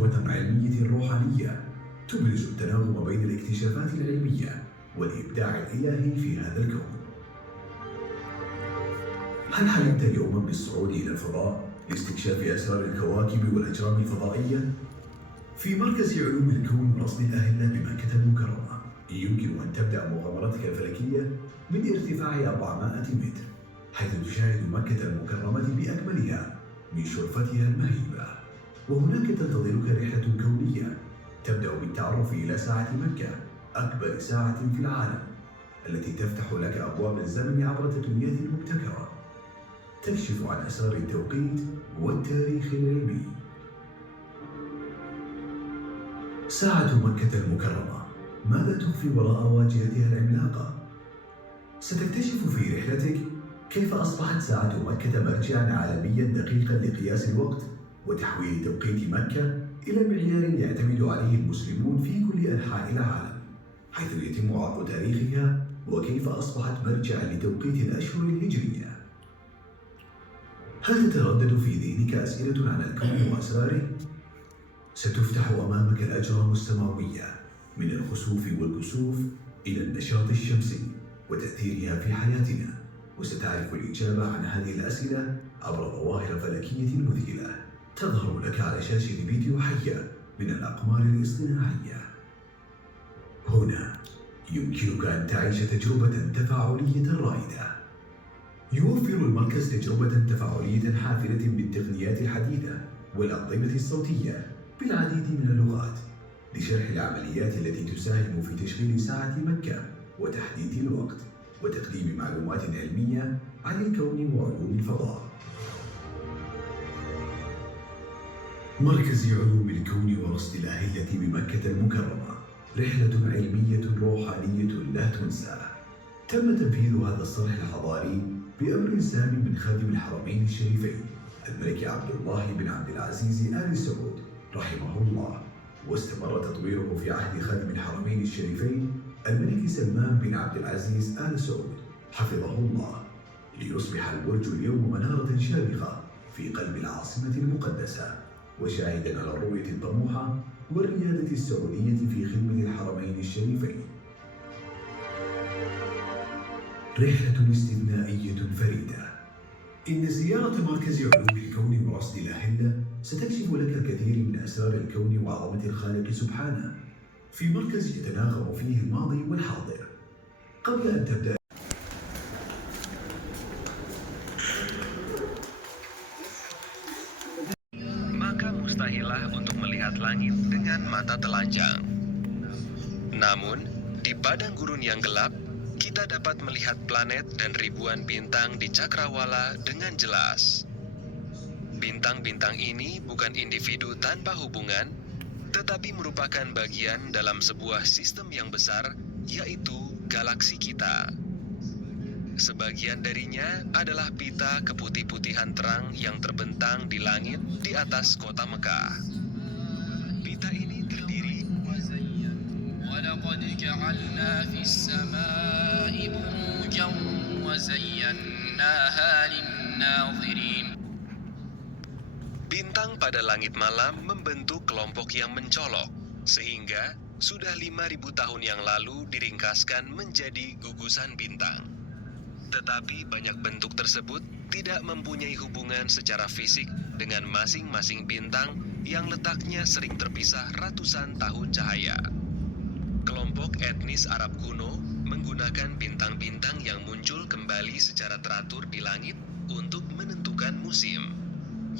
تجربة علمية روحانية تبرز التناغم بين الاكتشافات العلمية والإبداع الإلهي في هذا الكون. هل حلمت يوما بالصعود إلى الفضاء لاستكشاف أسرار الكواكب والأجرام الفضائية؟ في مركز علوم الكون ورصد الأهلة بمكة المكرمة يمكن أن تبدأ مغامرتك الفلكية من ارتفاع 400 متر، حيث تشاهد مكة المكرمة بأكملها من شرفتها المهيبة. وهناك تنتظرك رحلة كونية تبدأ بالتعرف إلى ساعة مكة، أكبر ساعة في العالم، التي تفتح لك أبواب الزمن عبر تقنيات مبتكرة تكشف عن أسرار التوقيت والتاريخ العلمي. ساعة مكة المكرمة، ماذا تخفي وراء واجهتها العملاقة؟ ستكتشف في رحلتك كيف أصبحت ساعة مكة مرجعاً عالمياً دقيقاً لقياس الوقت وتحويل توقيت مكة إلى معيار يعتمد عليه المسلمون في كل أنحاء العالم، حيث يتم عرض تاريخها وكيف أصبحت مرجعاً لتوقيت الأشهر الهجرية. هل تتردد في ذهنك أسئلة عن الكون وأسراره؟ ستفتح أمامك الأجرام السماوية من الخسوف والكسوف إلى النشاط الشمسي وتأثيرها في حياتنا، وستعرف الإجابة عن هذه الأسئلة عبر ظواهر فلكية مذهلة تظهر لك على شاشة فيديو حية من الأقمار الاصطناعية. هنا يمكنك أن تعيش تجربة تفاعلية رائدة. يوفر المركز تجربة تفاعلية حافلة بالتقنيات الحديثة والأنظمة الصوتية بالعديد من اللغات لشرح العمليات التي تساهم في تشغيل ساعة مكة وتحديد الوقت وتقديم معلومات علمية عن الكون وعلوم الفضاء. مركز علوم الكون ورصد الأهلة بمكة المكرمة، رحلة علمية روحانية لا تنسى. تم تنفيذ هذا الصرح الحضاري بأمر سامي من خادم الحرمين الشريفين الملك عبد الله بن عبد العزيز آل سعود رحمه الله، واستمر تطويره في عهد خادم الحرمين الشريفين الملك سلمان بن عبد العزيز آل سعود حفظه الله، ليصبح البرج اليوم منارة شامخة في قلب العاصمة المقدسة، وشاهداً على الرؤية الطموحة والريادة السعودية في خدمة الحرمين الشريفين. رحلة استثنائية فريدة. إن زيارة مركز علوم الكون ورصد الأهلة ستكشف لك الكثير من أسرار الكون وعظمة الخالق سبحانه، في مركز يتناغم فيه الماضي والحاضر. قبل أن تبدأ maka mustahilah untuk melihat langit dengan mata telanjang. Namun, di padang gurun yang gelap, kita dapat melihat planet dan ribuan bintang di cakrawala dengan jelas. Bintang-bintang ini bukan individu tanpa hubungan, tetapi merupakan bagian dalam sebuah sistem yang besar, yaitu galaksi kita. Sebagian darinya adalah pita keputih-putihan terang yang terbentang di langit di atas kota Mekah. Pita ini terdiri وَلَقَدْ جَعَلْنَا فِي السَّمَاءِ بُرُوجًا وَزَيَّنَّاهَا لِلنَّاظِرِينَ. Bintang pada langit malam membentuk kelompok yang mencolok, sehingga sudah 5.000 tahun yang lalu diringkaskan menjadi gugusan bintang. Tetapi banyak bentuk tersebut tidak mempunyai hubungan secara fisik dengan masing-masing bintang yang letaknya sering terpisah ratusan tahun cahaya. Kelompok etnis Arab kuno menggunakan bintang-bintang yang muncul kembali secara teratur di langit untuk menentukan musim,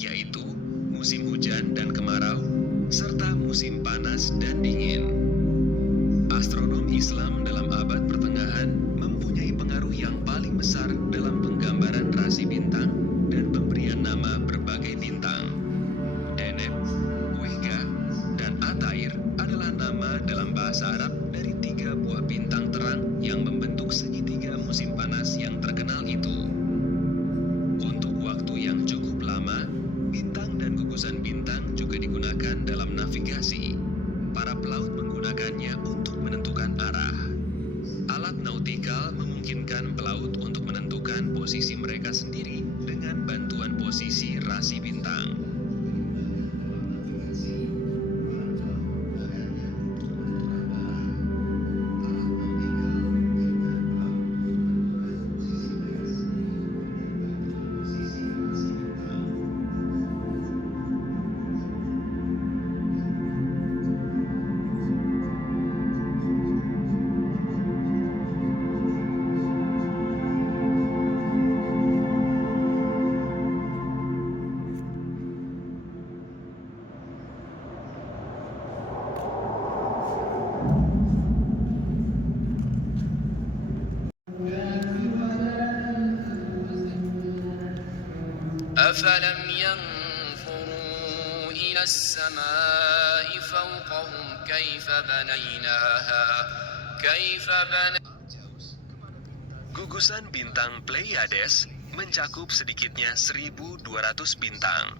yaitu musim hujan dan kemarau, serta musim panas dan dingin. Astronom Islam dalam abad pertengahan mempunyai pengaruh yang paling besar dalam penggambaran rasi bintang dan pemberian nama berbagai bintang. Deneb, Wihga, dan Atair adalah nama dalam bahasa Arab dari 3 buah bintang terang yang membentuk segitiga musim panas yang terkenal itu. Untuk waktu yang cukup lama, bintang dan gugusan bintang juga digunakan dalam navigasi. Para pelaut menggunakannya untuk menentukan arah. Alat nautika أفلم ينظروا إلى السماء فوقهم كيف بنيناها Gugusan bintang Pleiades mencakup sedikitnya 1.200 bintang.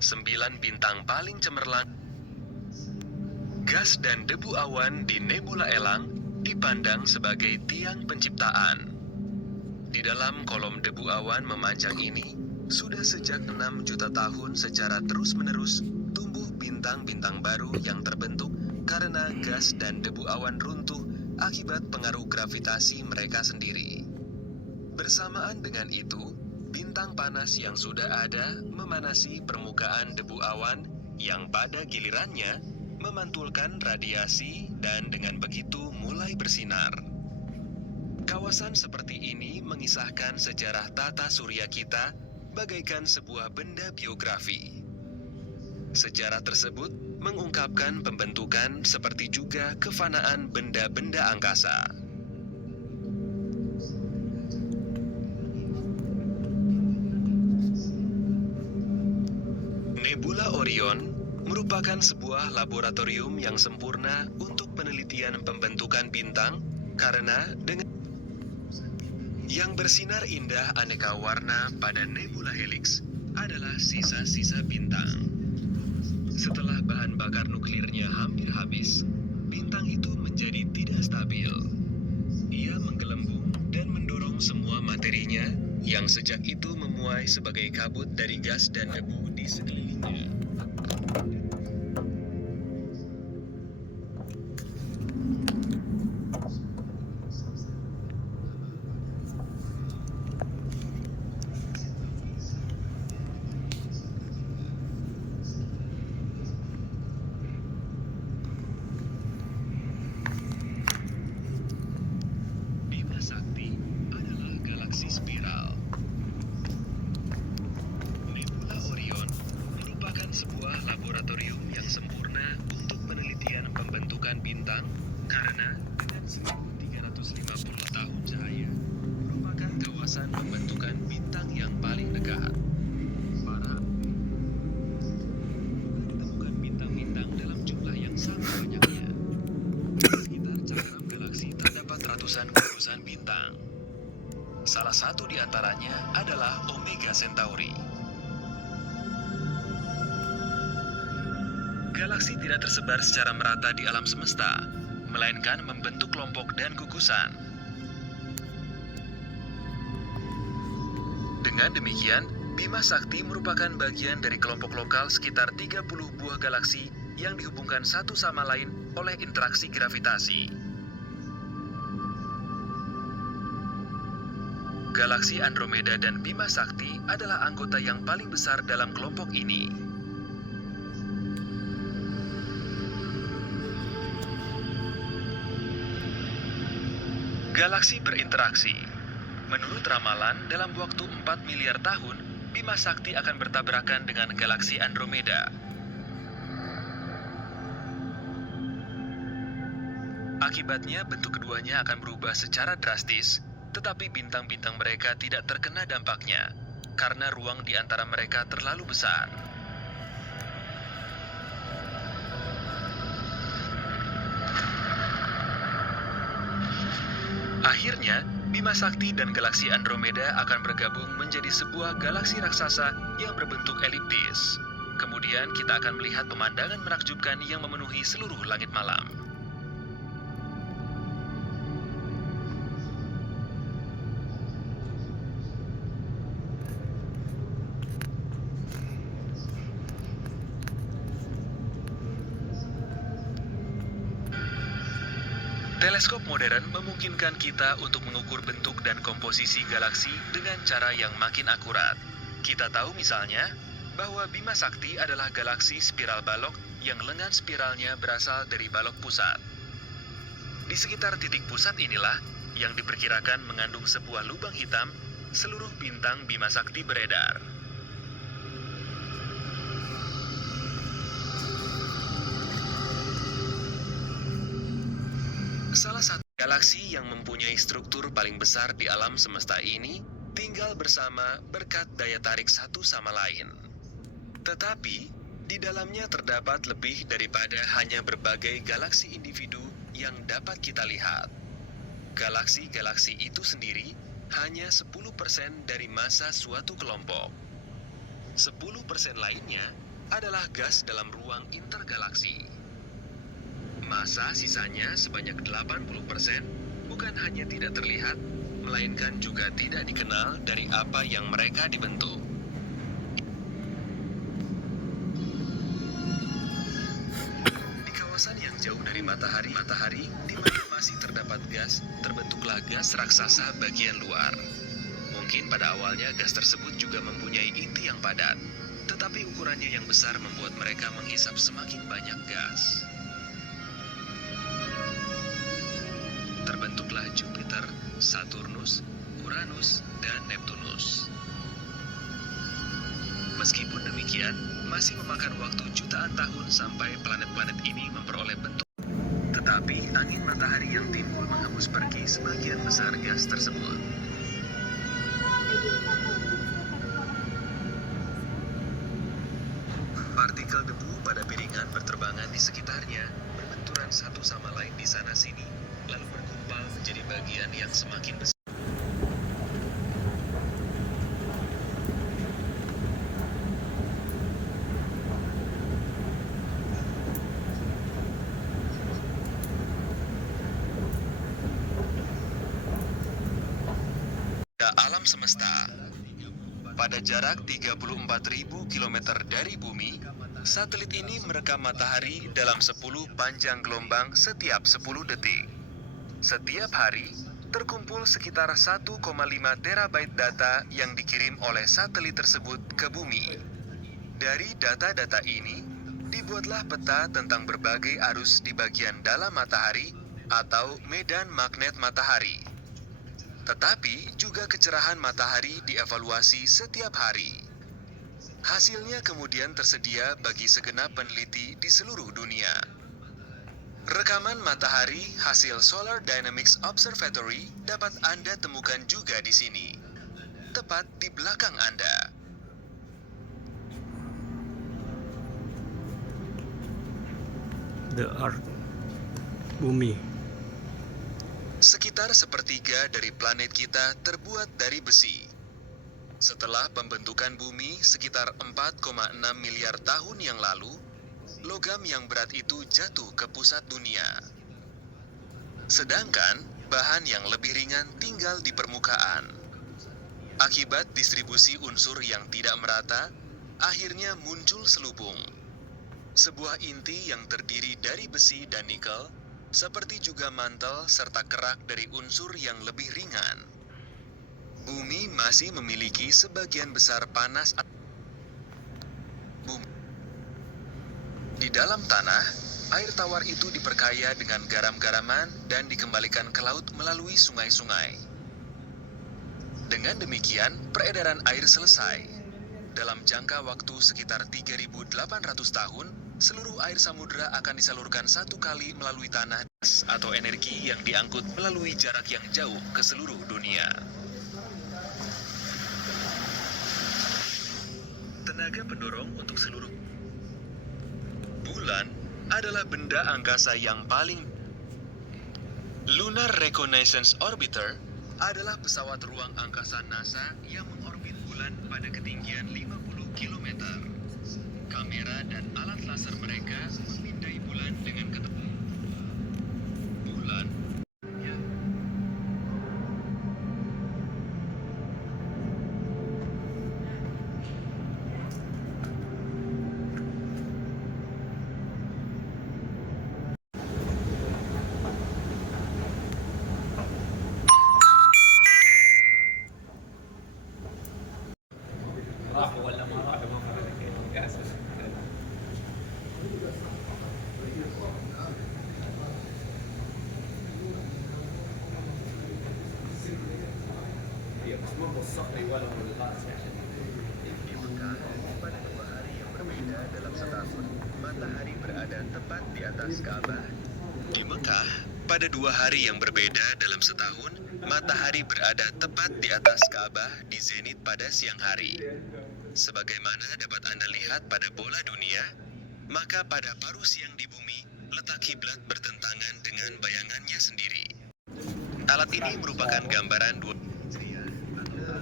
9 bintang paling cemerlang. Gas dan debu awan di nebula elang dipandang sebagai tiang penciptaan. Di dalam kolom debu awan memanjang ini, sudah sejak 6 juta tahun secara terus-menerus tumbuh bintang-bintang baru yang terbentuk karena gas dan debu awan runtuh akibat pengaruh gravitasi mereka sendiri. Bersamaan dengan itu, bintang panas yang sudah ada memanasi permukaan debu awan yang pada gilirannya memantulkan radiasi dan dengan begitu mulai bersinar. Kawasan seperti ini mengisahkan sejarah tata surya kita bagaikan sebuah benda biografi. Sejarah tersebut mengungkapkan pembentukan seperti juga kefanaan benda-benda angkasa. Nebula Orion merupakan sebuah laboratorium yang sempurna untuk penelitian pembentukan bintang karena dengan yang bersinar indah aneka warna pada nebula helix adalah sisa-sisa bintang. Setelah bahan bakar nuklirnya hampir habis, bintang itu menjadi tidak stabil. Ia menggelembung dan mendorong semua materinya yang sejak itu memuai sebagai kabut dari gas dan debu di sekelilingnya. Bima Sakti adalah galaksi spiral. Nebula Orion merupakan sebuah laboratorium yang sempurna untuk penelitian pembentukan bintang karena dengan 1.350 tahun cahaya merupakan kawasan pembentukan bintang yang paling dekat. Para ditemukan bintang-bintang dalam jumlah yang sangat banyaknya. Di sekitar cakram galaksi terdapat ratusan gugusan bintang. Salah satu di antaranya adalah Omega Centauri. Galaksi tidak tersebar secara merata di alam semesta, melainkan membentuk kelompok dan gugusan. Dengan demikian, Bima Sakti merupakan bagian dari kelompok lokal sekitar 30 buah galaksi yang dihubungkan satu sama lain oleh interaksi gravitasi. Galaksi Andromeda dan Bima Sakti adalah anggota yang paling besar dalam kelompok ini. Galaksi berinteraksi. Menurut ramalan, dalam waktu 4 miliar tahun, Bima Sakti akan bertabrakan dengan galaksi Andromeda. Akibatnya, bentuk keduanya akan berubah secara drastis, tetapi bintang-bintang mereka tidak terkena dampaknya, karena ruang di antara mereka terlalu besar. Akhirnya, Bima Sakti dan galaksi Andromeda akan bergabung menjadi sebuah galaksi raksasa yang berbentuk eliptis. Kemudian kita akan melihat pemandangan menakjubkan yang memenuhi seluruh langit malam. Teleskop modern memungkinkan kita untuk mengukur bentuk dan komposisi galaksi dengan cara yang makin akurat. Kita tahu misalnya bahwa Bima Sakti adalah galaksi spiral balok yang lengan spiralnya berasal dari balok pusat. Di sekitar titik pusat inilah yang diperkirakan mengandung sebuah lubang hitam, seluruh bintang Bima Sakti beredar. Salah satu galaksi yang mempunyai struktur paling besar di alam semesta ini tinggi tinggal bersama berkat daya tarik satu sama lain. Tetapi, di dalamnya terdapat lebih daripada hanya berbagai galaksi individu yang dapat kita lihat. Galaksi-galaksi itu sendiri hanya 10% dari massa suatu kelompok. 10% lainnya adalah gas dalam ruang intergalaksi. Massa sisanya sebanyak 80% bukan hanya tidak terlihat, melainkan juga tidak dikenal dari apa yang mereka dibentuk. Di kawasan yang jauh dari matahari, di mana masih terdapat gas, terbentuklah gas raksasa bagian luar. Mungkin pada awalnya gas tersebut juga mempunyai inti yang padat, tetapi ukurannya yang besar membuat mereka menghisap semakin banyak gas. Terbentuklah Jupiter, Saturnus, Uranus, dan Neptunus. Meskipun demikian, masih memakan waktu jutaan tahun sampai planet-planet ini memperoleh bentuk. Tetapi angin matahari yang timbul menghembus pergi sebagian besar gas tersebut. Partikel debu pada piringan berterbangan di sekitarnya, berbenturan satu sama lain di sana-sini, lalu berkumpul menjadi bagian yang semakin besar. Alam semesta. Pada jarak 34.000 km dari bumi, satelit ini merekam matahari dalam 10 panjang gelombang setiap 10 detik. Setiap hari, terkumpul sekitar 1,5 terabyte data yang dikirim oleh satelit tersebut ke bumi. Dari data-data ini, dibuatlah peta tentang berbagai arus di bagian dalam matahari atau medan magnet matahari. Tetapi juga kecerahan matahari dievaluasi setiap hari. Hasilnya kemudian tersedia bagi segenap peneliti di seluruh dunia. Rekaman matahari hasil Solar Dynamics Observatory dapat Anda temukan juga di sini, tepat di belakang Anda. The Earth, bumi. Sekitar sepertiga dari planet kita terbuat dari besi. Setelah pembentukan bumi sekitar 4,6 miliar tahun yang lalu, logam yang berat itu jatuh ke pusat dunia. Sedangkan bahan yang lebih ringan tinggal di permukaan. Akibat distribusi unsur yang tidak merata, akhirnya muncul selubung. Sebuah inti yang terdiri dari besi dan nikel, seperti juga mantel serta kerak dari unsur yang lebih ringan. Bumi masih memiliki sebagian besar panas bumi. Di dalam tanah, air tawar itu diperkaya dengan garam-garaman dan dikembalikan ke laut melalui sungai-sungai. Dengan demikian, peredaran air selesai. Dalam jangka waktu sekitar 3.800 tahun, seluruh air samudera akan disalurkan satu kali melalui tanah atau energi yang diangkut melalui jarak yang jauh ke seluruh dunia. Tenaga pendorong untuk seluruh bulan adalah benda angkasa yang paling. Lunar Reconnaissance Orbiter adalah pesawat ruang angkasa NASA yang mengorbit bulan pada ketinggian 50 km. Kamera dan alat laser mereka memindai bulan dengan ketebalan bulan. راح ولا ما راح ما فرق للاسف. هي بس مو الصخري ولا هو الغاز يعني. Di Mekah, pada 2 hari yang berbeda dalam setahun, matahari berada tepat di atas Ka'bah. Di Mekah, pada 2 hari yang berbeda dalam setahun, matahari berada tepat di atas Ka'bah di zenit pada siang hari. Sebagaimana dapat Anda lihat pada bola dunia, maka pada paruh siang di bumi, letak kiblat bertentangan dengan bayangannya sendiri. Alat ini merupakan gambaran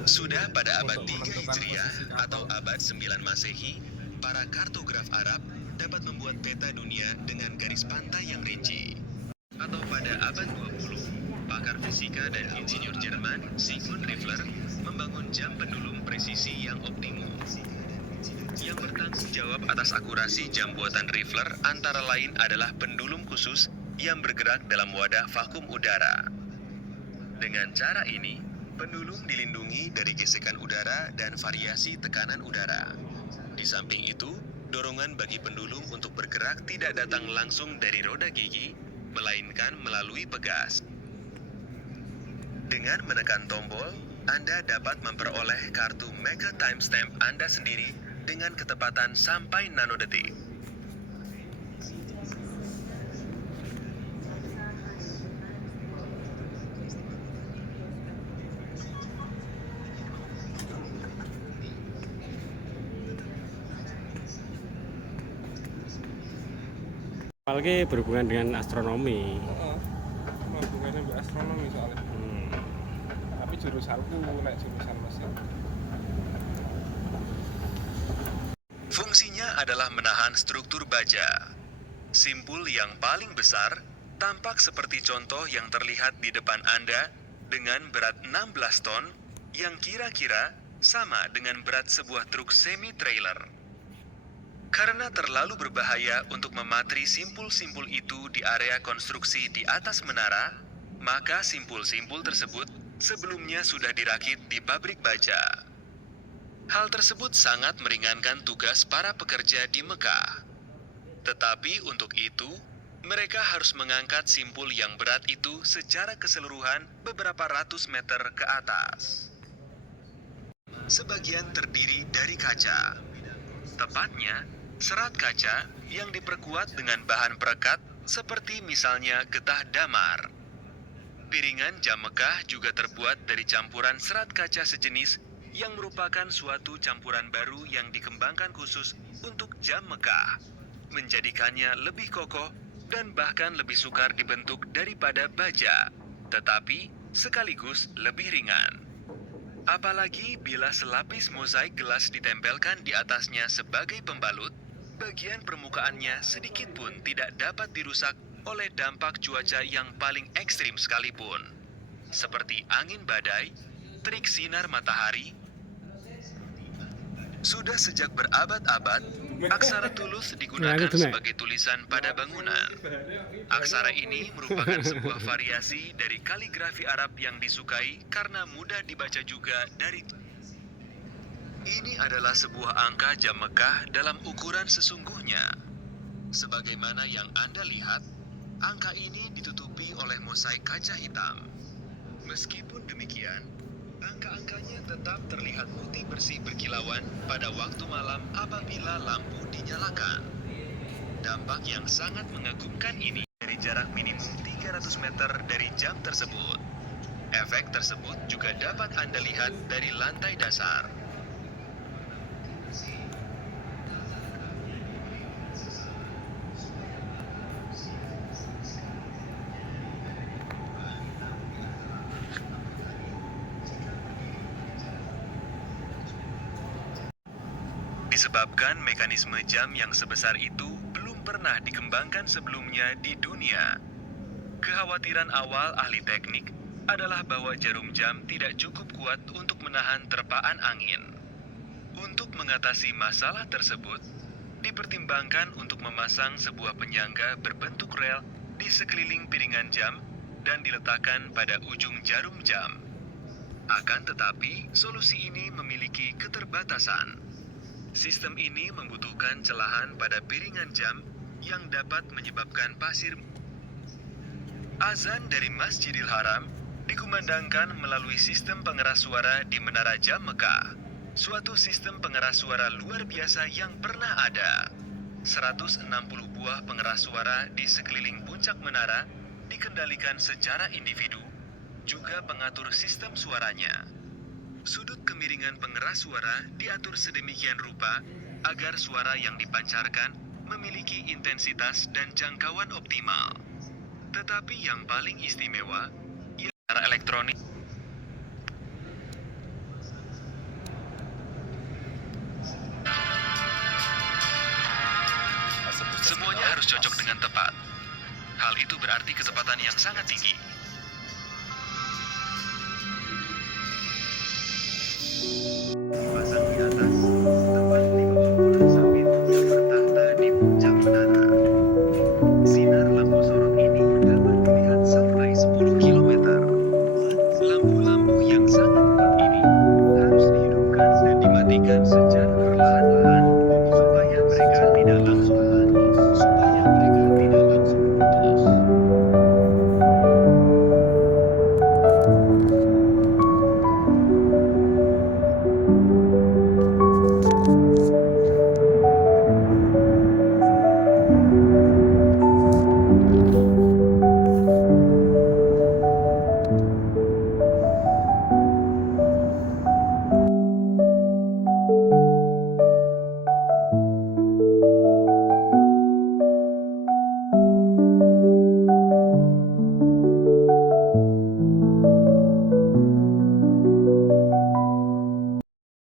Sudah pada abad 3 Hijriah atau abad 9 Masehi, para kartograf Arab dapat membuat peta dunia dengan garis pantai yang rinci. Atau pada abad 20, pakar fisika dan insinyur Jerman Sigmund Riffler membangun jam pendulum presisi yang optimum. Yang bertanggung jawab atas akurasi jam buatan Riffler antara lain adalah pendulum khusus yang bergerak dalam wadah vakum udara. Dengan cara ini, pendulum dilindungi dari gesekan udara dan variasi tekanan udara. Di samping itu, dorongan bagi pendulum untuk bergerak tidak datang langsung dari roda gigi, melainkan melalui pegas. Dengan menekan tombol, Anda dapat memperoleh kartu Mega Timestamp Anda sendiri dengan ketepatan sampai nanodetik. Apalagi berhubungan dengan astronomi. Hubungannya dengan astronomi soalnya. Tapi jurusanku nek jurusan mesin. Fungsinya adalah menahan struktur baja. Simpul yang paling besar tampak seperti contoh yang terlihat di depan Anda dengan berat 16 ton yang kira-kira sama dengan berat sebuah truk semi-trailer. Karena terlalu berbahaya untuk mematri simpul-simpul itu di area konstruksi di atas menara, maka simpul-simpul tersebut sebelumnya sudah dirakit di pabrik baja. Hal tersebut sangat meringankan tugas para pekerja di Mekah. Tetapi untuk itu, mereka harus mengangkat simpul yang berat itu secara keseluruhan beberapa ratus meter ke atas. Sebagian terdiri dari kaca. Tepatnya, serat kaca yang diperkuat dengan bahan perekat seperti misalnya getah damar. Piringan jam Mekah juga terbuat dari campuran serat kaca sejenis yang merupakan suatu campuran baru yang dikembangkan khusus untuk jam Mekah, menjadikannya lebih kokoh dan bahkan lebih sukar dibentuk daripada baja, tetapi sekaligus lebih ringan. Apalagi bila selapis mozaik gelas ditempelkan di atasnya sebagai pembalut, bagian permukaannya sedikit pun tidak dapat dirusak oleh dampak cuaca yang paling ekstrim sekalipun, seperti angin badai, terik sinar matahari. Sudah sejak berabad-abad, aksara tulus digunakan sebagai tulisan pada bangunan. Aksara ini merupakan sebuah variasi dari kaligrafi Arab yang disukai karena mudah dibaca juga dari. Ini adalah sebuah angka jam Mekah dalam ukuran sesungguhnya. Sebagaimana yang Anda lihat, angka ini ditutupi oleh mosaik kaca hitam. Meskipun demikian, angka-angkanya tetap terlihat putih bersih berkilauan pada waktu malam apabila lampu dinyalakan. Dampak yang sangat mengagumkan ini dari jarak minimum 300 meter dari jam tersebut. Efek tersebut juga dapat Anda lihat dari lantai dasar. Disebabkan mekanisme jam yang sebesar itu belum pernah dikembangkan sebelumnya di dunia. Kekhawatiran awal ahli teknik adalah bahwa jarum jam tidak cukup kuat untuk menahan terpaan angin. Untuk mengatasi masalah tersebut, dipertimbangkan untuk memasang sebuah penyangga berbentuk rel di sekeliling piringan jam dan diletakkan pada ujung jarum jam. Akan tetapi, solusi ini memiliki keterbatasan. Sistem ini membutuhkan celahan pada piringan jam yang dapat menyebabkan pasir. Azan dari Masjidil Haram dikumandangkan melalui sistem pengeras suara di Menara Jam Mekah, suatu sistem pengeras suara luar biasa yang pernah ada. 160 buah pengeras suara di sekeliling puncak menara dikendalikan secara individu juga pengatur sistem suaranya. Sudut kemiringan pengeras suara diatur sedemikian rupa agar suara yang dipancarkan memiliki intensitas dan jangkauan optimal. Tetapi yang paling istimewa ialah secara elektronik. Semuanya harus cocok dengan tepat. Hal itu berarti kecepatan yang sangat tinggi. Mas